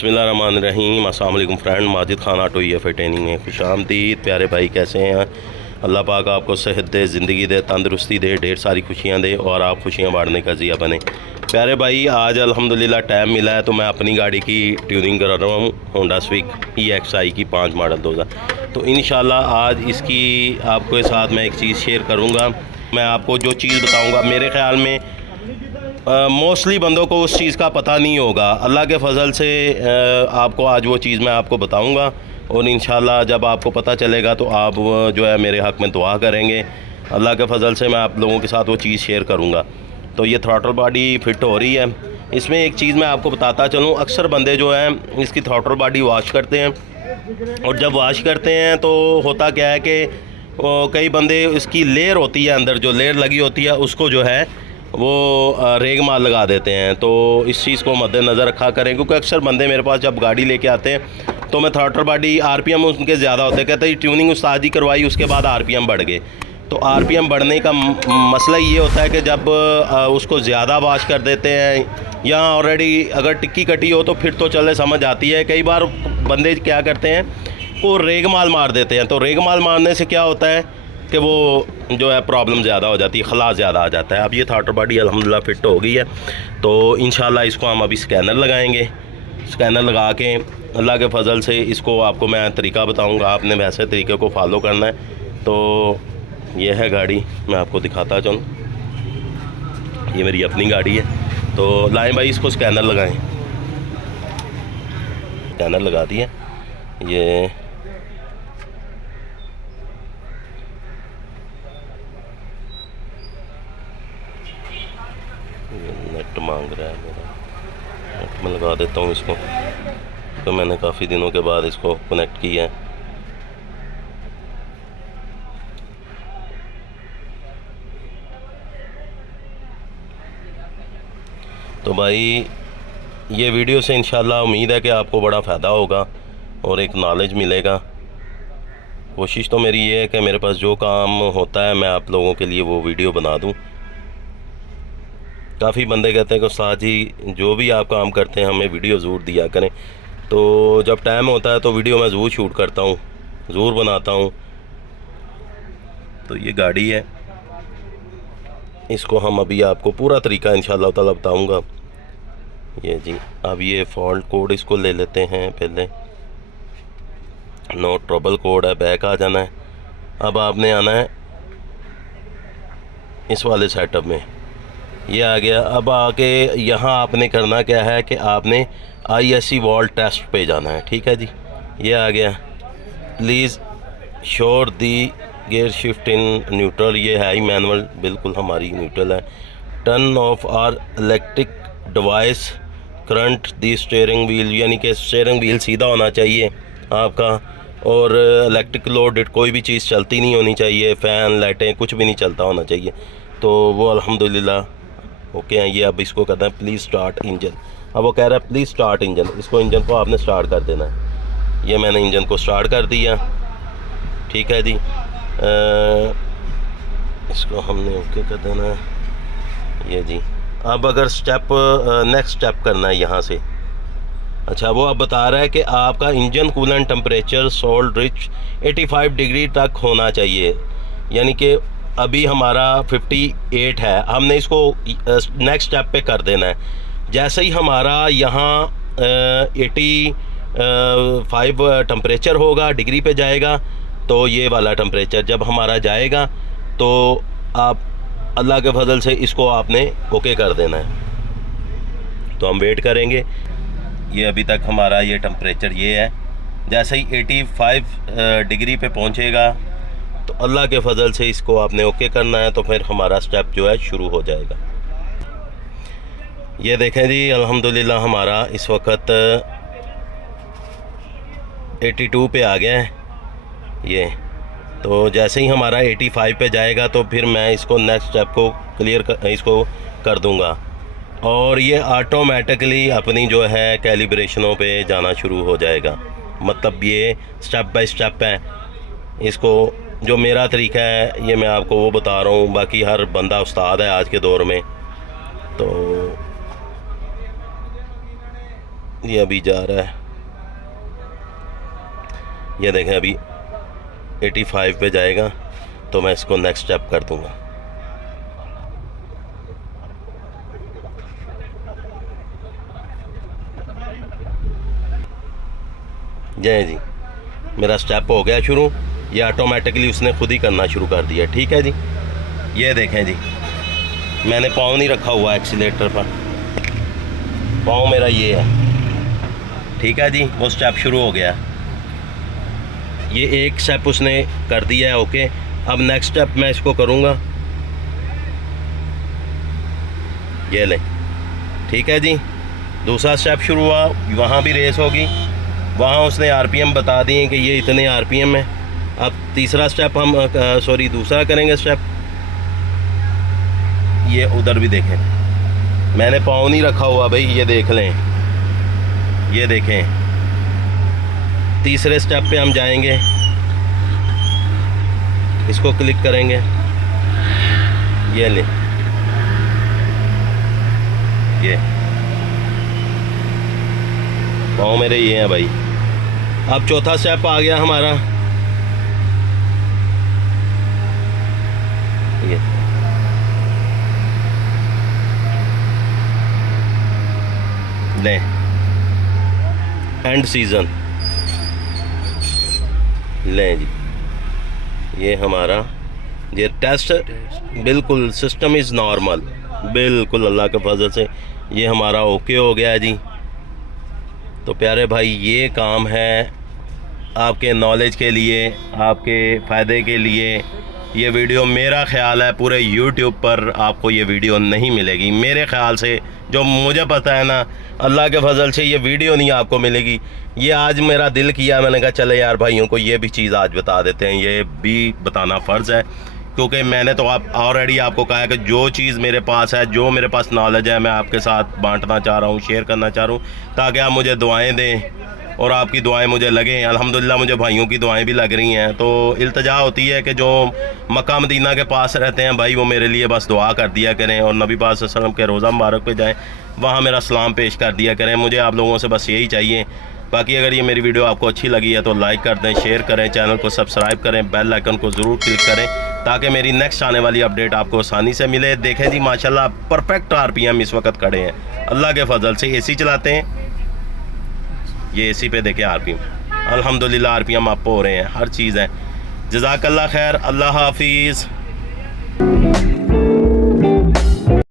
बिस्मिल्लाहिर्रहमानिर्रहीम। अस्सलाम वालेकुम friend, Majid Khan auto EFI training में खुशामदीद। प्यारे भाई कैसे हैं? अल्लाह पाक आपको सेहत दे, ज़िंदगी दे, तंदरुस्ती दे, ढेर सारी खुशियाँ दे और आप खुशियाँ बांटने का ज़िया बने। प्यारे भाई आज अल्हम्दुलिल्लाह टाइम मिला है तो मैं अपनी गाड़ी की ट्यूनिंग करा रहा हूँ, होंडा स्विक EXI की 5 मॉडल 2000। तो इंशाल्लाह आज इसकी आपके साथ मैं एक चीज़ शेयर करूँगा। मैं आपको जो चीज़ बताऊँगा मेरे ख़्याल में मोस्टली बंदों को उस चीज़ का पता नहीं होगा। अल्लाह के फ़ज़ल से आपको आज वो चीज़ मैं आपको बताऊंगा और इंशाल्लाह जब आपको पता चलेगा तो आप जो है मेरे हक़ में दुआ करेंगे। अल्लाह के फ़ज़ल से मैं आप लोगों के साथ वो चीज़ शेयर करूंगा। तो ये थ्रॉटल बॉडी फ़िट हो रही है। इसमें एक चीज़ मैं आपको बताता चलूँ, अक्सर बंदे जो हैं इसकी थ्रॉटल बॉडी वॉश करते हैं और जब वॉश करते हैं तो होता क्या है कि कई बंदे इसकी लेयर होती है, अंदर जो लेयर लगी होती है उसको जो है वो रेग माल लगा देते हैं। तो इस चीज़ को मद्देनज़र रखा करें, क्योंकि अक्सर बंदे मेरे पास जब गाड़ी लेके आते हैं तो मैं थ्रॉटल बॉडी RPM उनके ज़्यादा होते हैं, कहते हैं ट्यूनिंग उस्ताद जी करवाई उसके बाद RPM बढ़ गए। तो RPM बढ़ने का मसला ये होता है कि जब उसको ज़्यादा वॉश कर देते हैं या ऑलरेडी अगर टिक्की कटी हो तो फिर तो चले समझ आती है। कई बार बंदे क्या करते हैं वो रेग माल मार देते हैं। तो रेग माल मारने से क्या होता है कि वो जो है प्रॉब्लम ज़्यादा हो जाती है, खला ज़्यादा आ जाता है। अब ये थ्रॉटल बॉडी अल्हम्दुलिल्लाह फ़िट हो गई है तो इंशाल्लाह इसको हम अभी स्कैनर लगाएंगे। स्कैनर लगा के अल्लाह के फ़ज़ल से इसको आपको मैं तरीका बताऊंगा, आपने वैसे तरीके को फॉलो करना है। तो ये है गाड़ी, मैं आपको दिखाता चलूँ। ये मेरी अपनी गाड़ी है। तो लाएँ भाई इसको स्कैनर लगाएँ। स्कैनर लगा दिए। ये नेट मांग रहा है मेरा, नेट में लगा देता हूँ इसको। तो मैंने काफ़ी दिनों के बाद इसको कनेक्ट किया है। तो भाई ये वीडियो से इंशाल्लाह उम्मीद है कि आपको बड़ा फ़ायदा होगा और एक नॉलेज मिलेगा। कोशिश तो मेरी ये है कि मेरे पास जो काम होता है मैं आप लोगों के लिए वो वीडियो बना दूँ। काफ़ी बंदे कहते हैं कि उस्ताद जी जो भी आप काम करते हैं हमें वीडियो ज़रूर दिया करें। तो जब टाइम होता है तो वीडियो मैं ज़रूर शूट करता हूँ, ज़रूर बनाता हूँ। तो ये गाड़ी है, इसको हम अभी आपको पूरा तरीका इंशाअल्लाह ताला बताऊँगा। ये जी, अब ये फॉल्ट कोड इसको ले लेते हैं पहले। नो ट्रबल कोड है, बैक आ जाना है। अब आपने आना है इस वाले सेटअप में, ये आ गया। अब आके यहाँ आपने करना क्या है कि आपने ISE वॉल्ट टेस्ट पे जाना है। ठीक है जी, ये आ गया। Please sure the gear shift in neutral, ये है ही मैनुअल, बिल्कुल हमारी न्यूट्रल है। Turn off our electric device current the steering wheel, यानी कि स्टीयरिंग व्हील सीधा होना चाहिए आपका और इलेक्ट्रिक लोडेड कोई भी चीज़ चलती नहीं होनी चाहिए, फ़ैन लाइटें कुछ भी नहीं चलता होना चाहिए। तो वो अल्हम्दुलिल्लाह ओके हैं। ये अब इसको करना है प्लीज़ स्टार्ट इंजन। अब वो कह रहा है प्लीज़ स्टार्ट इंजन, इसको इंजन को आपने स्टार्ट कर देना है। ये मैंने इंजन को स्टार्ट कर दिया। ठीक है जी, इसको हमने ओके कर देना है। ये जी, अब अगर स्टेप नेक्स्ट स्टेप करना है यहाँ से। अच्छा, वो अब बता रहा है कि आपका engine coolant temperature sold rich 85 degree तक होना चाहिए, यानी कि अभी हमारा 58 है। हमने इसको नेक्स्ट स्टेप पे कर देना है। जैसे ही हमारा यहाँ 85 टेम्परेचर होगा, डिग्री पे जाएगा, तो ये वाला टेम्परेचर जब हमारा जाएगा तो आप अल्लाह के फजल से इसको आपने ओके कर देना है। तो हम वेट करेंगे। ये अभी तक हमारा ये टेम्परेचर ये है। जैसे ही 85 डिग्री पे पहुंचेगा तो अल्लाह के फजल से इसको आपने ओके करना है, तो फिर हमारा स्टेप जो है शुरू हो जाएगा। ये देखें जी, अल्हम्दुलिल्लाह हमारा इस वक्त 82 पे आ गया है ये। तो जैसे ही हमारा 85 पे जाएगा तो फिर मैं इसको नेक्स्ट स्टेप को इसको कर दूंगा और ये ऑटोमेटिकली अपनी जो है कैलिब्रेशनों पे जाना शुरू हो जाएगा। मतलब ये स्टेप बाय स्टेप है। इसको जो मेरा तरीका है ये मैं आपको वो बता रहा हूँ, बाकी हर बंदा उस्ताद है आज के दौर में। तो ये अभी जा रहा है, ये देखें अभी 85 पे जाएगा तो मैं इसको नेक्स्ट स्टेप कर दूंगा। जय जी, मेरा स्टेप हो गया शुरू, ये ऑटोमेटिकली उसने खुद ही करना शुरू कर दिया। ठीक है जी, ये देखें जी, मैंने पाँव नहीं रखा हुआ एक्सीलेटर पर, पाँव मेरा ये है। ठीक है जी, वो स्टेप शुरू हो गया, ये एक स्टेप उसने कर दिया है। ओके, अब नेक्स्ट स्टेप मैं इसको करूँगा, ये ले। ठीक है जी, दूसरा स्टेप शुरू हुआ, वहाँ भी रेस होगी, वहाँ उसने आरपीएम बता दिए कि ये इतने आरपीएम है। अब तीसरा स्टेप हम दूसरा करेंगे स्टेप, ये उधर भी देखें, मैंने पाँव नहीं रखा हुआ भाई, ये देख लें, ये देखें। तीसरे स्टेप पे हम जाएंगे, इसको क्लिक करेंगे, ये ले, ये पाँव मेरे ये हैं भाई। अब चौथा स्टेप आ गया हमारा, ये ले, एंड सीजन लें जी, ये हमारा ये टेस्ट बिल्कुल सिस्टम इज़ नॉर्मल, बिल्कुल अल्लाह के फजल से ये हमारा ओके हो गया है जी। तो प्यारे भाई, ये काम है आपके नॉलेज के लिए, आपके फ़ायदे के लिए। ये वीडियो मेरा ख्याल है पूरे YouTube पर आपको ये वीडियो नहीं मिलेगी, मेरे ख्याल से जो मुझे पता है ना, अल्लाह के फजल से ये वीडियो नहीं आपको मिलेगी। ये आज मेरा दिल किया, मैंने कहा चले यार भाइयों को ये भी चीज़ आज बता देते हैं, ये भी बताना फ़र्ज़ है, क्योंकि मैंने तो आप ऑलरेडी आपको कहा है कि जो चीज़ मेरे पास है, जो मेरे पास नॉलेज है, मैं आपके साथ बांटना चाह रहा हूँ, शेयर करना चाह रहा हूँ, ताकि आप मुझे दुआएं दें और आपकी दुआएं मुझे लगें। अल्हम्दुलिल्लाह मुझे भाइयों की दुआएं भी लग रही हैं। तो इल्तिजा होती है कि जो मक्का मदीना के पास रहते हैं भाई, वो मेरे लिए बस दुआ कर दिया करें और नबी पाक सल्लल्लाहु अलैहि वसल्लम के रोज़ा मुबारक पे जाएँ, वहाँ मेरा सलाम पेश कर दिया करें। मुझे आप लोगों से बस यही चाहिए। बाकी अगर ये मेरी वीडियो आपको अच्छी लगी है तो लाइक कर दें, शेयर करें, चैनल को सब्सक्राइब करें, बेल आइकन को ज़रूर क्लिक करें ताकि मेरी नेक्स्ट आने वाली अपडेट आपको आसानी से मिले। देखें जी, माशाल्लाह परफेक्ट आरपीएम इस वक्त खड़े हैं अल्लाह के फजल से। एसी चलाते हैं, ये एसी पे देखें आरपीएम, अल्हम्दुलिल्लाह आरपीएम अप हो रहे हैं, हर चीज़ है। जज़ाकल्लाह खैर, अल्लाह हाफिज़।